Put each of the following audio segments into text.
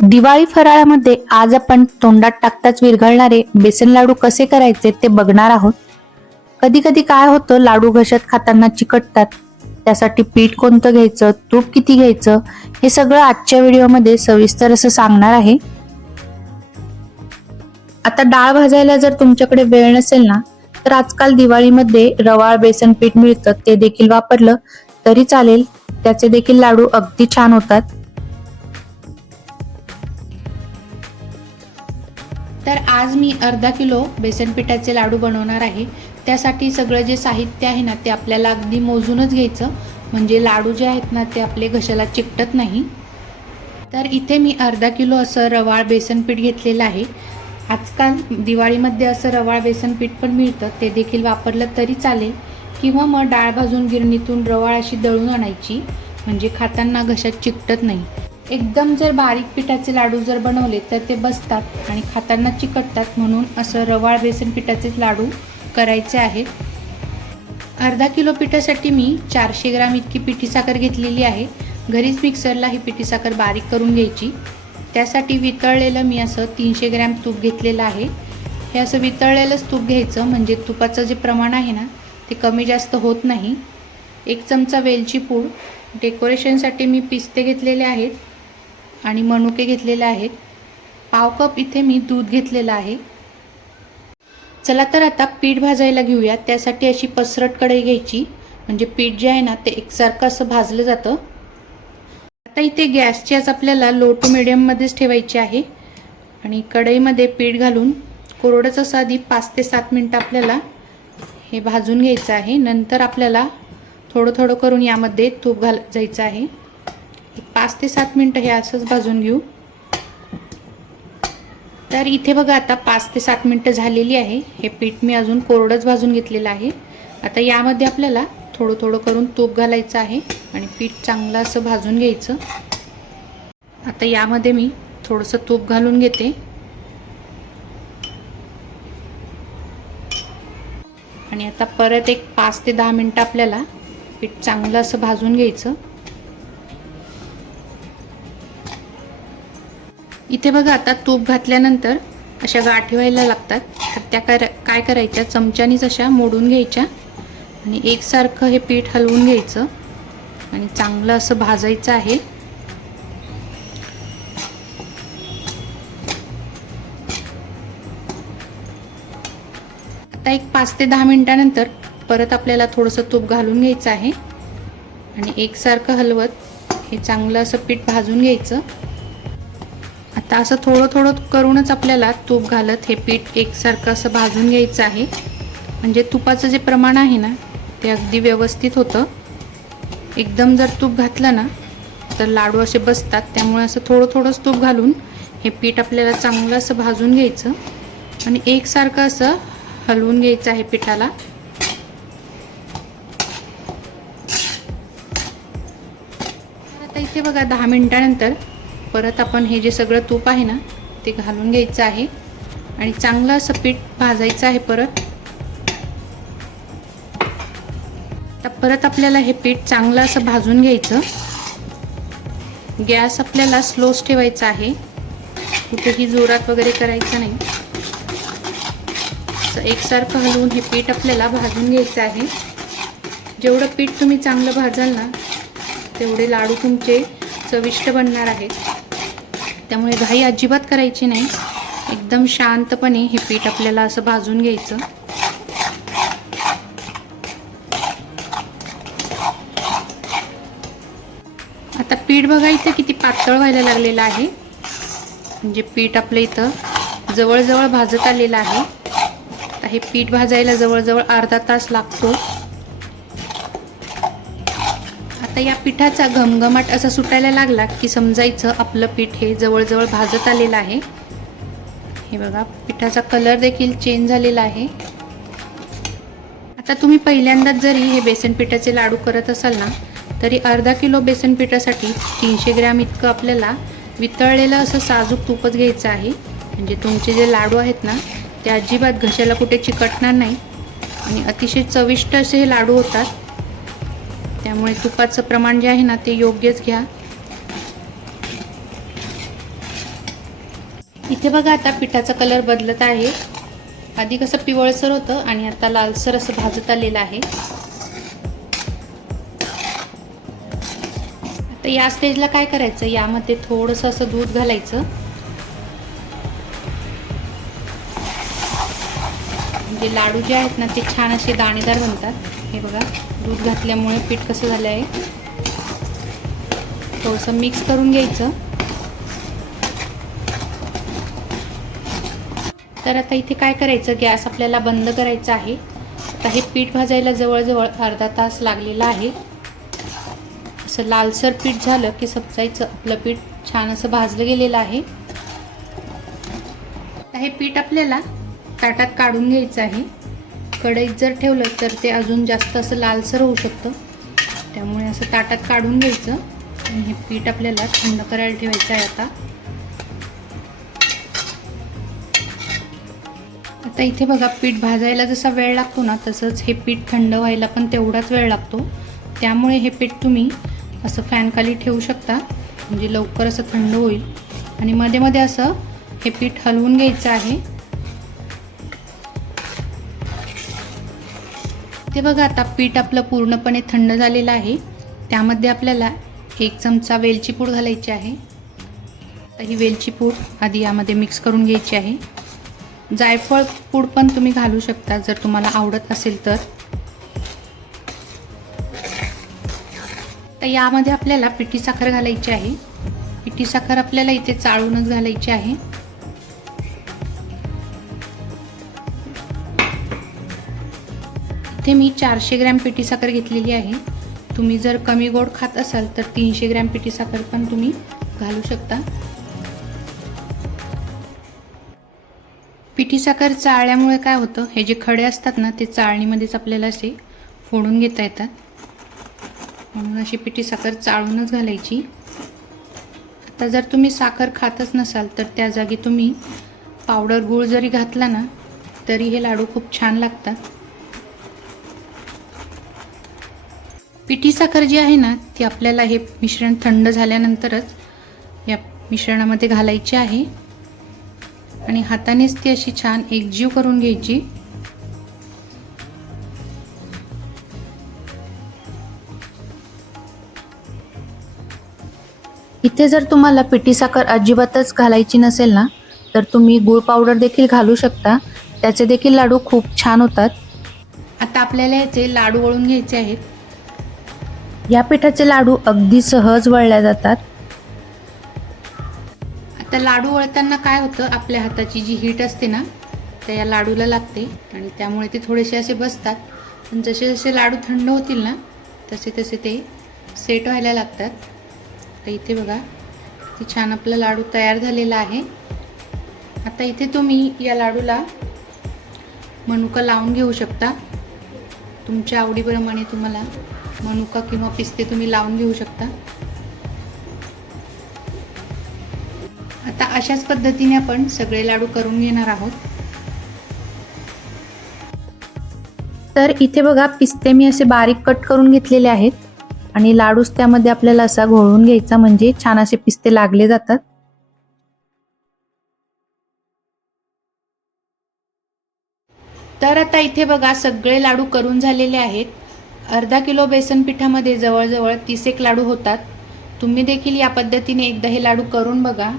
दिवाळी फराळामध्ये आज आपण तोंडात टाकताच विरघळणारे बेसन लाडू कसे करायचे ते बघणार आहोत. कधी कधी काय होतं लाडू घशात खाताना चिकटतात. त्यासाठी पीठ कोणतं घ्यायचं तूप किती घ्यायचं हे सगळं आजच्या व्हिडिओमध्ये सविस्तर असं सांगणार आहे. आता डाळ भाजायला जर तुमच्याकडे वेळ नसेल ना तर आजकाल दिवाळीमध्ये रवाळ बेसन पीठ मिळतं ते देखील वापरलं तरी चालेल. त्याचे देखील लाडू अगदी छान होतात. आज मी अर्धा किलो बेसन पिठाचे लाडू बनवणार आहे. त्यासाठी सगळं जे साहित्य आहे ना ते आपल्याला अगदी मोजूनच घ्यायचं. म्हणजे लाडू जे आहेत ना ते आपले घशाला चिकटत नाही. तर इथे मी अर्धा किलो असं रवाळ बेसनपीठ घेतलेलं आहे. आजकाल दिवाळीमध्ये असं रवाळ बेसनपीठ पण मिळतं. ते देखील वापरलं तरी चालेल. किंवा मग डाळ भाजून गिरणीतून रवाळ अशी दळून आणायची. म्हणजे खाताना घशात चिकटत नाही. एकदम जर बारीक पिठाचे लाडू जर बनवले तर ते बसतात आणि खाताना चिकटतात म्हणून असं रवाळ बेसन पिठाचेच लाडू करायचे आहेत. अर्धा किलो पिठासाठी मी चारशे ग्राम इतकी पिठी साखर घेतलेली आहे. घरीच मिक्सरला ही पिठी साखर बारीक करून घ्यायची. त्यासाठी वितळलेलं मी असं तीनशे ग्रॅम तूप घेतलेलं आहे. हे असं वितळलेलंच तूप घ्यायचं म्हणजे तुपाचं जे प्रमाण आहे ना ते कमी जास्त होत नाही. एक चमचा वेलची पूड. डेकोरेशनसाठी मी पिस्ते घेतलेले आहेत. आणि मनुके घेतलेले आहेत पाव कप इथे मी दूध घेतलेलं आहे. चला तर आता पीठ भाजायला घेऊया. त्यासाठी अशी पसरट कढई घ्यायची. म्हणजे पीठ जे आहे ना ते एकसारखं असं भाजलं जातं. आता इथे गॅसची आज आपल्याला लो टू मिडियममध्येच ठेवायची आहे. आणि कढईमध्ये पीठ घालून कोरडंच असं आधी पाच ते सात मिनटं आपल्याला हे भाजून घ्यायचं आहे. नंतर आपल्याला थोडं थोडं करून यामध्ये तूप घाल जायचं आहे. पाच ते सात मिनटं हे असंच भाजून घेऊ. तर इथे बघा आता पाच ते सात मिनटं झालेली आहे. हे पीठ मी अजून कोरडंच भाजून घेतलेलं आहे. आता यामध्ये आपल्याला थोडं थोडं करून तूप घालायचं आहे आणि पीठ चांगलं असं भाजून घ्यायचं. आता यामध्ये मी थोडंसं तूप घालून घेते. आणि आता परत एक पाच ते दहा मिनटं आपल्याला पीठ चांगलं असं भाजून घ्यायचं. इथे बघा आता तूप घातल्यानंतर अशा गाठी व्हायला लागतात. तर त्या कर काय करायच्या? चमच्यानीच अशा मोडून घ्यायच्या. आणि एकसारखं हे पीठ हलवून घ्यायचं. आणि चांगलं असं भाजायचं आहे. आता एक पाच ते दहा मिनिटानंतर परत आपल्याला थोडंसं तूप घालून घ्यायचं आहे. आणि एकसारखं हलवत हे चांगलं असं पीठ भाजून घ्यायचं. आता असं थोडं थोडं करूनच आपल्याला तूप घालत हे पीठ एकसारखं असं भाजून घ्यायचं आहे. म्हणजे तुपाचं जे प्रमाण आहे ना ते अगदी व्यवस्थित होतं. एकदम जर तूप घातलं ना तर लाडू असे बसतात. त्यामुळे असं थोडं थोडंच तूप घालून हे पीठ आपल्याला चांगलं असं भाजून घ्यायचं. आणि एकसारखं असं हलवून घ्यायचं आहे पिठाला. आता इथे बघा दहा मिनटानंतर परत आपण हे जे सगळं तूप आहे ना ते घालून घ्यायचं आहे. आणि चांगलं असं पीठ भाजायचं आहे परत. परत आपल्याला हे पीठ चांगलं असं भाजून घ्यायचं. गॅस आपल्याला स्लोच ठेवायचा आहे. कुठेही जोरात वगैरे करायचं नाही. असं एकसारखं हलवून हे पीठ आपल्याला भाजून घ्यायचं आहे. जेवढं पीठ तुम्ही चांगलं भाजाल ना तेवढे लाडू तुमचे चविष्ट बनणार आहेत. त्यामुळे घाई अजिबात करायची नाही. एकदम शांतपणे हे पीठ आपल्याला असं भाजून घ्यायचं. आता पीठ बघा इथं किती पातळ व्हायला लागलेलं आहे. म्हणजे पीठ आपलं इथं जवळजवळ भाजत आलेलं आहे. आता हे पीठ भाजायला जवळजवळ अर्धा तास लागतो. आता या पिठाचा घमघमाट असा सुटायला लागला की समजायचं आपलं पीठ हे जवळजवळ भाजत आलेलं आहे. हे बघा पिठाचा कलर देखील चेंज झालेला आहे. आता तुम्ही पहिल्यांदाच जरी हे बेसन पिठाचे लाडू करत असाल ना तरी अर्धा किलो बेसन पिठासाठी तीनशे ग्रॅम इतकं आपल्याला वितळलेलं असं साजूक तूपच घ्यायचं आहे. म्हणजे तुमचे जे लाडू आहेत ना ते अजिबात घशाला कुठे चिकटणार नाही. आणि अतिशय चविष्ट असे हे लाडू होतात. त्यामुळे तुपाचं प्रमाण जे आहे ना ते योग्यच घ्या. इथे बघा आता पिठाचा कलर बदलत आहे. आधी कसं पिवळसर होतं आणि आता लालसर असं भाजत आलेलं आहे. आता या स्टेजला काय करायचं? यामध्ये थोडंसं असं दूध घालायचं. म्हणजे लाडू जे आहेत ना ते छान असे दाणेदार बनतात. हे बघा दूध घातल्यामुळे पीठ कसं झालं आहे. थोडंसं मिक्स करून घ्यायचं. तर आता इथे काय करायचं? गॅस आपल्याला बंद करायचा आहे. आता हे पीठ भाजायला जवळजवळ अर्धा तास लागलेला आहे. असं लालसर पीठ झालं की समजायचं आपलं पीठ छान असं भाजलं गेलेलं आहे. आता हे पीठ आपल्याला ताटात काढून घ्यायचं आहे. कढईत जर ठेवलं तर ते अजून जास्त असं लालसर होऊ शकतं. त्यामुळे असं ताटात काढून घ्यायचं. आणि हे पीठ आपल्याला थंड करायला ठेवायचं आहे आता. आता इथे बघा पीठ भाजायला जसा वेळ लागतो ना तसंच हे पीठ थंड व्हायला पण तेवढाच वेळ लागतो. त्यामुळे हे पीठ तुम्ही असं फॅनखाली ठेवू शकता. म्हणजे लवकर असं थंड होईल. आणि मध्ये मध्ये असं हे पीठ हलवून घ्यायचं आहे. ते बघा आता पीठ आपलं पूर्णपणे थंड झालेलं आहे. त्यामध्ये आपल्याला एक चमचा वेलची पूड घालायची आहे. तर ही वेलची पूड आधी यामध्ये मिक्स करून घ्यायची आहे. जायफळ पूड पण तुम्ही घालू शकता जर तुम्हाला आवडत असेल तर. तर यामध्ये आपल्याला पिठी साखर घालायची आहे. पिठी साखर आपल्याला इथे चाळूनच घालायची आहे. इथे मी चारशे ग्रॅम पिठी साखर घेतलेली आहे. तुम्ही जर कमी गोड खात असाल तर तीनशे ग्रॅम पिठी साखर पण तुम्ही घालू शकता. पिठी साखर चाळल्यामुळे काय होतं हे जे खडे असतात ना ते चाळणीमध्येच आपल्याला असे फोडून घेता येतात. म्हणून अशी पिठी साखर चाळूनच घालायची. आता जर तुम्ही साखर खातच नसाल तर त्या जागी तुम्ही पावडर गूळ जरी घातला ना तरी हे लाडू खूप छान लागतात. पिठी साखर जी आहे ना ती आपल्याला हे मिश्रण थंड झाल्यानंतरच या मिश्रणामध्ये घालायची आहे. आणि हातानेच ती अशी छान एकजीव करून घ्यायची. इथे जर तुम्हाला पिठी साखर अजिबातच घालायची नसेल ना तर तुम्ही गुळ पावडर देखील घालू शकता. त्याचे देखील लाडू खूप छान होतात. आता आपल्याला याचे लाडू वळून घ्यायचे आहेत. या पिठाचे लाडू अगदी सहज वळल्या जातात. आता लाडू वळताना काय होतं आपल्या हाताची जी हीट असते ना त्या या लाडूला लागते आणि त्यामुळे ते थोडेसे असे बसतात. पण जसे जसे लाडू थंड होतील ना तसे तसे ते सेट व्हायला लागतात. तर इथे बघा ते छान आपला लाडू तयार झालेला आहे. आता इथे तुम्ही या लाडूला मनुका लावून घेऊ शकता. तुमच्या आवडीप्रमाणे तुम्हाला मनुका किंवा पिस्ते तुम्ही लावून घेऊ शकता. आता अशाच पद्धतीने आपण सगळे लाडू करून घेणार आहोत. तर इथे बघा पिस्ते मी असे बारीक कट करून घेतलेले आहेत. आणि लाडूच त्यामध्ये आपल्याला असा घोळून घ्यायचा म्हणजे छान असे पिस्ते लागले जातात. तर आता इथे बघा सगळे लाडू करून झालेले आहेत. अर्धा किलो बेसन पिठामध्ये जवळजवळ तीस एक लाडू होतात. तुम्ही देखील या पद्धतीने एकदा हे लाडू करून बघा.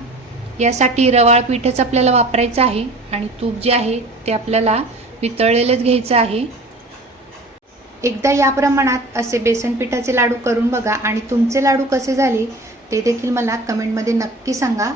यासाठी रवाळ पीठच आपल्याला वापरायचं आहे आणि तूप जे आहे ते आपल्याला वितळलेलंच घ्यायचं आहे. एकदा या प्रमाणात असे बेसन पिठाचे लाडू करून बघा आणि तुमचे लाडू कसे झाले ते देखील मला कमेंटमध्ये नक्की सांगा.